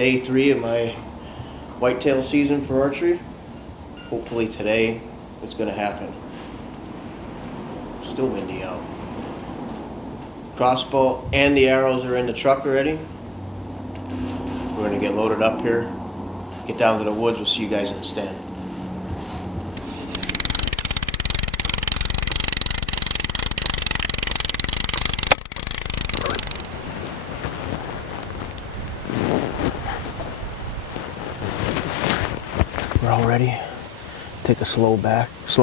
day 3 of my whitetail season for archery. Hopefully today it's going to happen. Still windy out. Crossbow and the arrows are in the truck already. We're going to get loaded up here, get down to the woods. We'll see you guys in the stand. We're all ready. Take a slow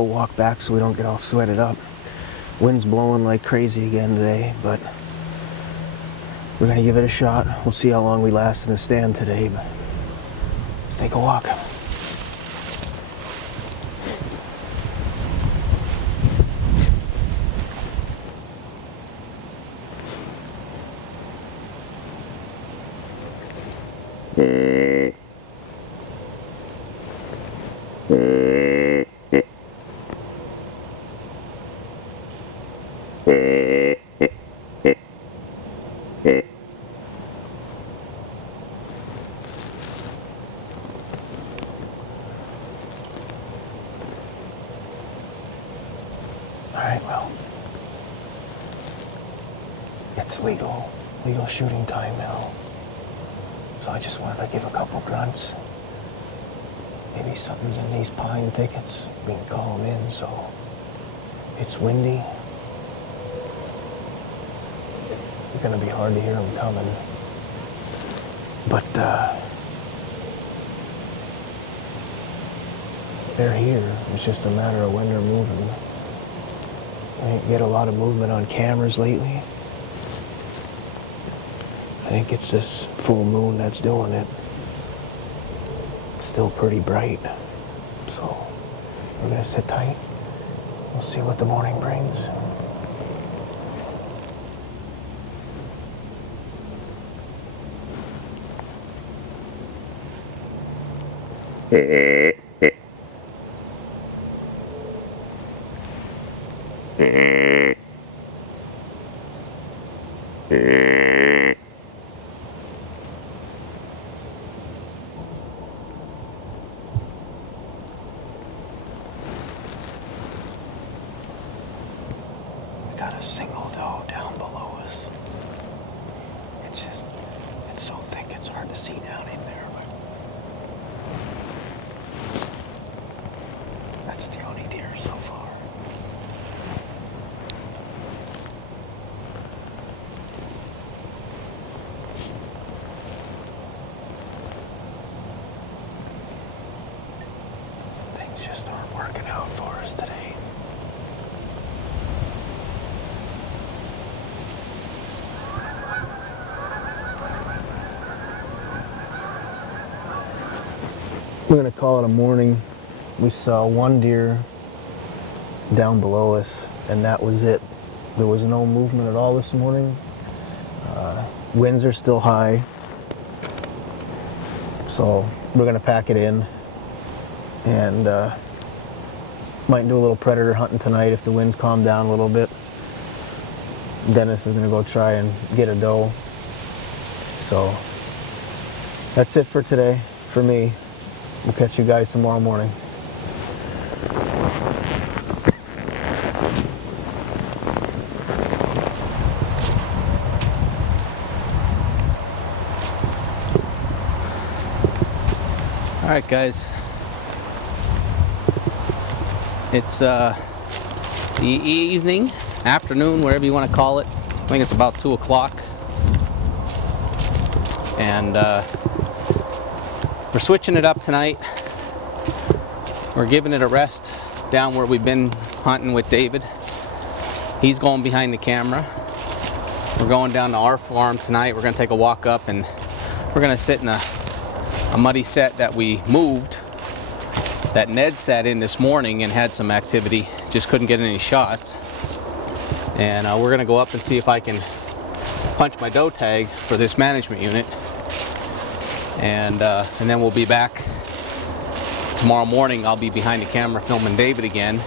walk back so we don't get all sweated up. Wind's blowing like crazy again today, but we're gonna give it a shot. We'll see how long we last in the stand today, but let's take a walk. Alright, well, it's legal shooting time now. So I just wanted to give a couple grunts. Maybe something's in these pine thickets. We can call them in, so it's windy. It's gonna be hard to hear them coming. But they're here. It's just a matter of when they're moving. I didn't get a lot of movement on cameras lately. I think it's this full moon that's doing it. It's still pretty bright. So we're gonna sit tight. We'll see what the morning brings. We got a single doe down below us. It's so thick it's hard to see down in there, but that's the only deer so far. Things just aren't working out for us today. We're gonna call it a morning. We saw one deer down below us, and that was it. There was no movement at all this morning. Winds are still high, so we're gonna pack it in, and might do a little predator hunting tonight if the winds calm down a little bit. Dennis is gonna go try and get a doe. So that's it for today, for me. We'll catch you guys tomorrow morning. All right, guys. It's the evening, afternoon, whatever you want to call it. I think it's about 2 o'clock. And we're switching it up tonight. We're giving it a rest down where we've been hunting with David. He's going behind the camera. We're going down to our farm tonight. We're going to take a walk up, and we're going to sit in a muddy set that we moved, that Ned sat in this morning and had some activity, just couldn't get any shots. And we're going to go up and see if I can punch my doe tag for this management unit. And then we'll be back tomorrow morning. I'll be behind the camera filming David again,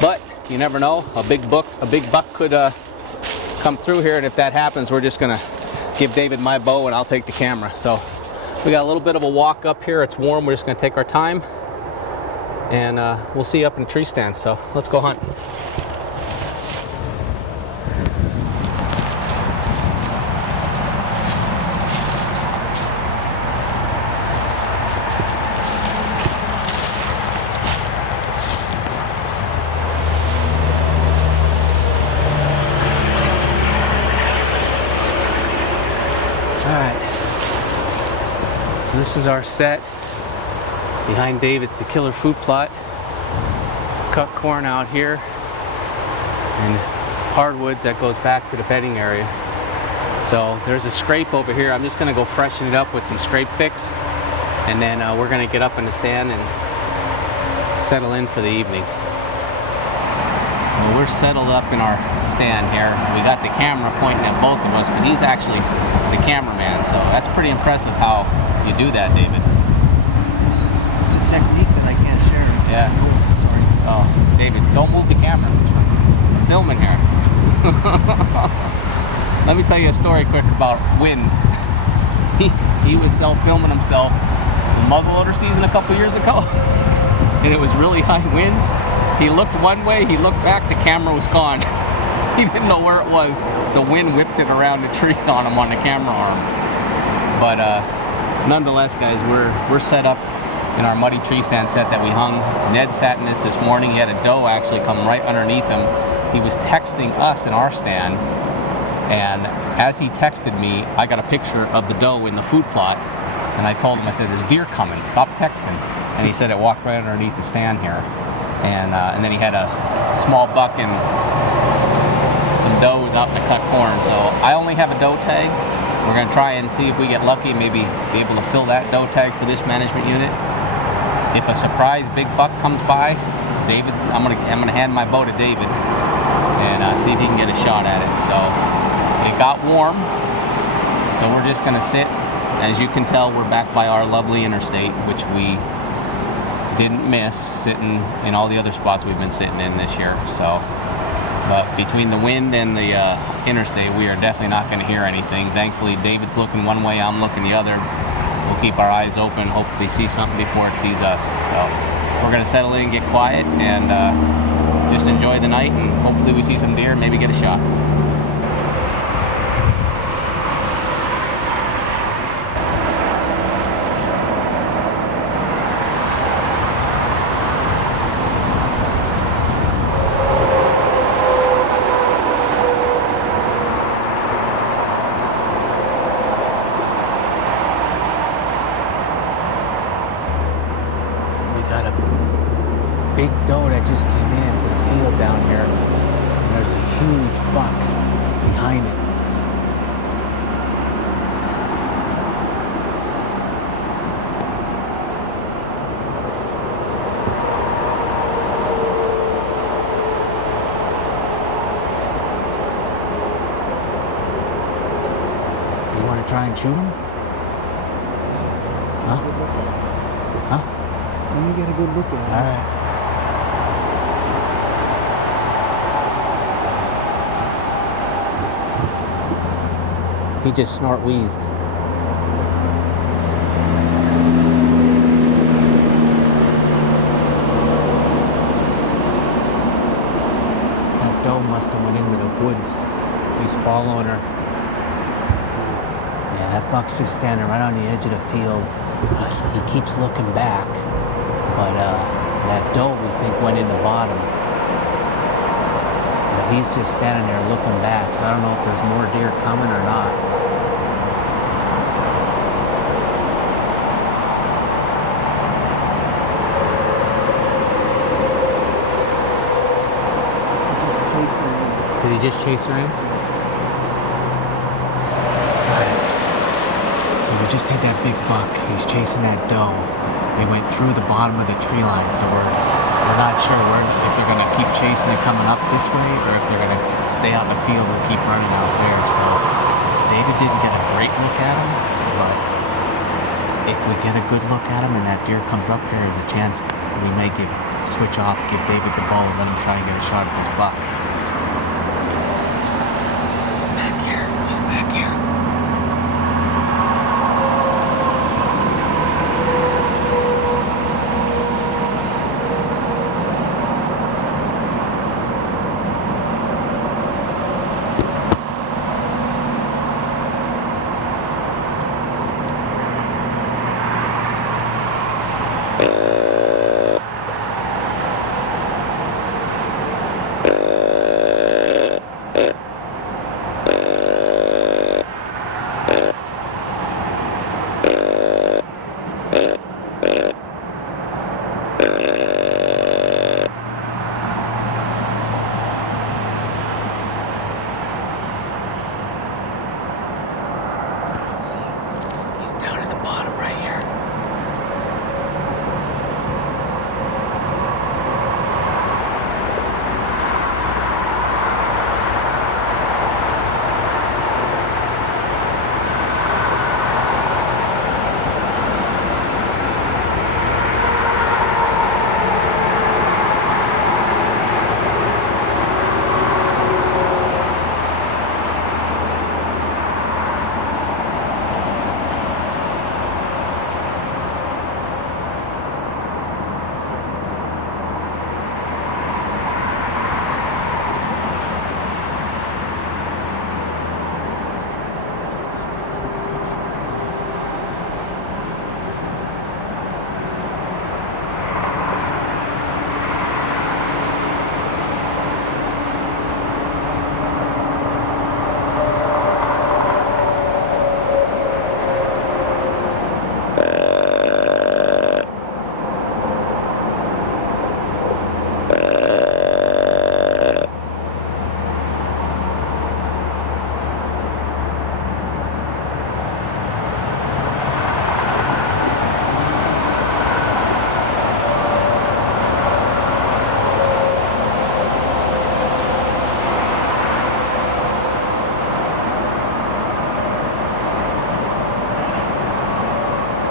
but you never know, a big buck could come through here, and if that happens, we're just gonna give David my bow and I'll take the camera. So We got a little bit of a walk up here. It's warm. We're just going to take our time, and we'll see you up in the tree stand. So let's go hunt. So this is our set. Behind David's the killer food plot. Cut corn out here and hardwoods that goes back to the bedding area. So there's a scrape over here. I'm just gonna go freshen it up with some scrape fix, and then we're gonna get up in the stand and settle in for the evening. Well, we're settled up in our stand here. We got the camera pointing at both of us, but he's actually the cameraman, so that's pretty impressive how you do that, David. It's a technique that I can't share. Yeah. Sorry. Oh, David, don't move the camera. We're filming here. Let me tell you a story quick about wind. He was self-filming himself in muzzleloader season a couple years ago, and it was really high winds. He looked one way, he looked back, the camera was gone. He didn't know where it was. The wind whipped it around the tree on him on the camera arm. But nonetheless, guys, we're set up in our muddy tree stand set that we hung. Ned sat in this morning. He had a doe actually come right underneath him. He was texting us in our stand, and as he texted me, I got a picture of the doe in the food plot, and I told him, I said, there's deer coming, stop texting. And he said it walked right underneath the stand here. And then he had a small buck and some does out in the cut corn. So I only have a doe tag. We're gonna try and see if we get lucky, maybe be able to fill that doe tag for this management unit. If a surprise big buck comes by, David, I'm gonna hand my bow to David and see if he can get a shot at it. So it got warm, so we're just gonna sit. As you can tell, we're back by our lovely interstate, which we didn't miss sitting in all the other spots we've been sitting in this year. So, but between the wind and the interstate, we are definitely not going to hear anything. Thankfully, David's looking one way, I'm looking the other. We'll keep our eyes open, hopefully see something before it sees us. So we're going to settle in, get quiet, and just enjoy the night, and hopefully we see some deer, maybe get a shot. Got a big doe that just came into the field down here, and there's a huge buck behind it. You want to try and shoot him? Huh? Huh? Let me get a good look at it. All right. He just snort wheezed. That doe must have went into the woods. He's following her. Yeah, that buck's just standing right on the edge of the field. He keeps looking back. But that doe, we think, went in the bottom. But he's just standing there looking back, so I don't know if there's more deer coming or not. Did he just chase her in? Alright. So we just hit that big buck. He's chasing that doe. They went through the bottom of the tree line, so we're not sure if they're gonna keep chasing and coming up this way, or if they're gonna stay out in the field and keep running out there. So David didn't get a great look at him, but if we get a good look at him and that deer comes up here, there's a chance we may switch off, give David the bow, and let him try and get a shot at this buck. He's back here. He's back here.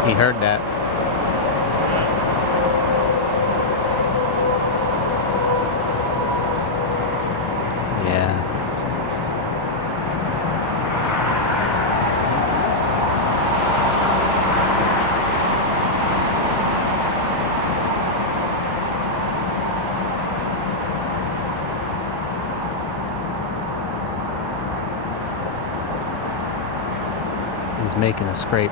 He heard that. Yeah. He's making a scrape.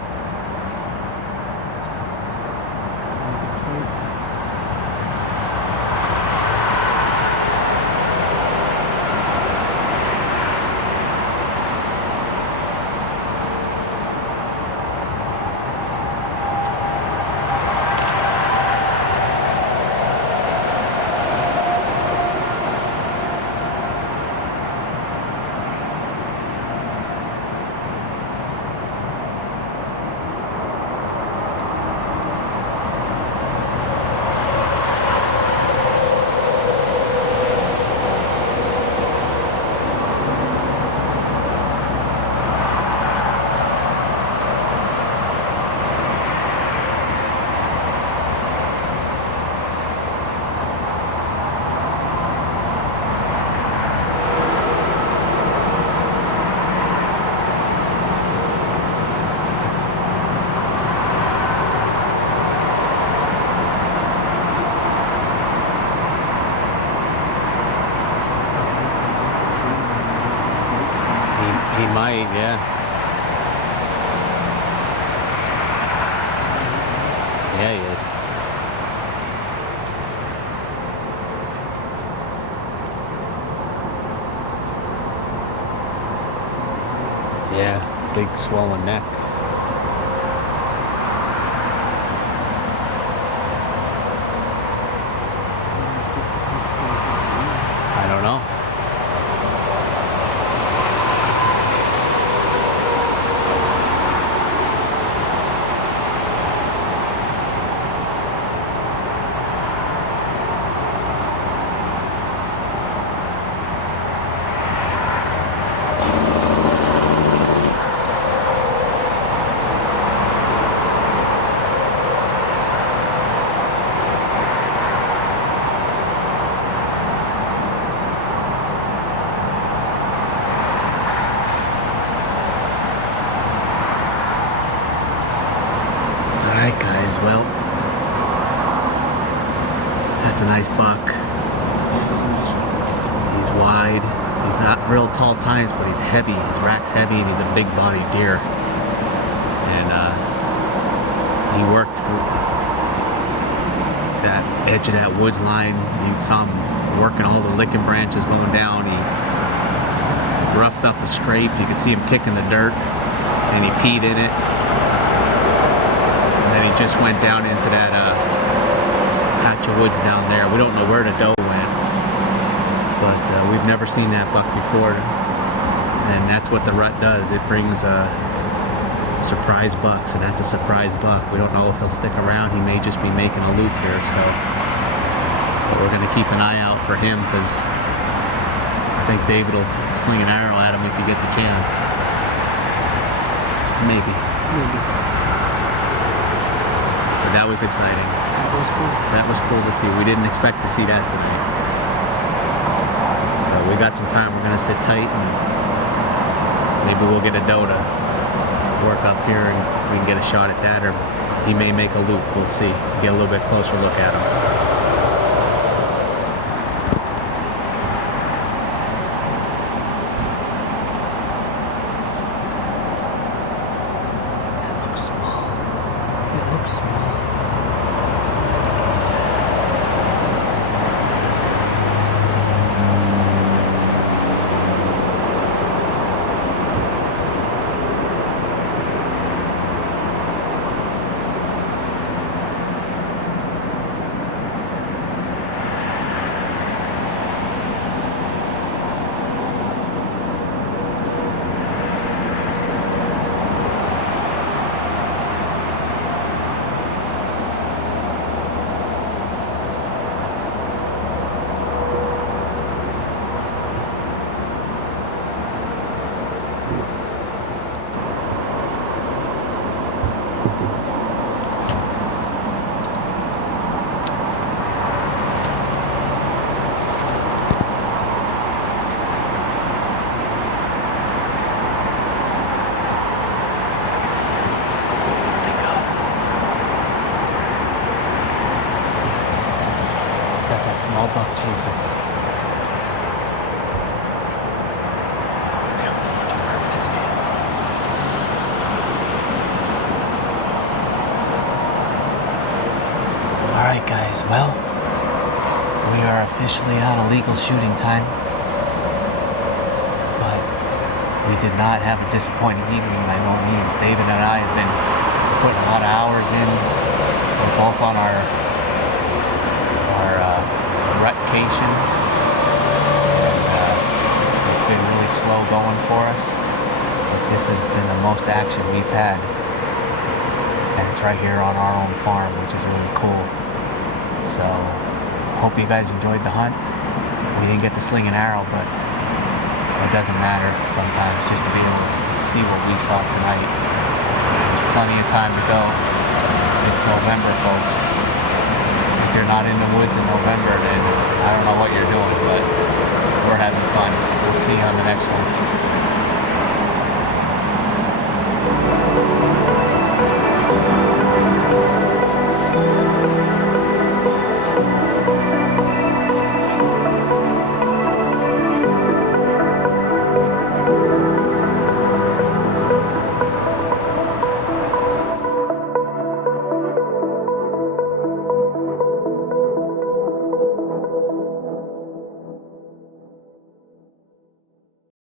He might, yeah. Yeah, he is. Yeah, big swollen neck. I don't know. Alright guys, well, that's a nice buck. He's wide. He's not real tall tines, but he's heavy. His rack's heavy and he's a big bodied deer. And he worked that edge of that woods line. You saw him working all the licking branches going down. He roughed up a scrape. You could see him kicking the dirt and he peed in it. And he just went down into that patch of woods down there. We don't know where the doe went, but we've never seen that buck before, and that's what the rut does. It brings surprise bucks, and that's a surprise buck. We don't know if he'll stick around. He may just be making a loop here, so but we're going to keep an eye out for him, because I think David will sling an arrow at him if he gets a chance. Maybe. That was exciting. That was cool. That was cool to see. We didn't expect to see that tonight. We got some time. We're going to sit tight, and maybe we'll get a doe to work up here and we can get a shot at that, or he may make a loop. We'll see. Get a little bit closer look at him. Small buck chasing. Going down to Lucky Permanent Stand. Alright guys, well, we are officially out of legal shooting time. But we did not have a disappointing evening by no means. David and I have been putting a lot of hours in. We're both on our rutcation. And it's been really slow going for us. But this has been the most action we've had. And it's right here on our own farm, which is really cool. So, hope you guys enjoyed the hunt. We didn't get to sling an arrow, but it doesn't matter sometimes just to be able to see what we saw tonight. There's plenty of time to go. It's November, folks. If you're not in the woods in November, then I don't know what you're doing, but we're having fun. We'll see you on the next one.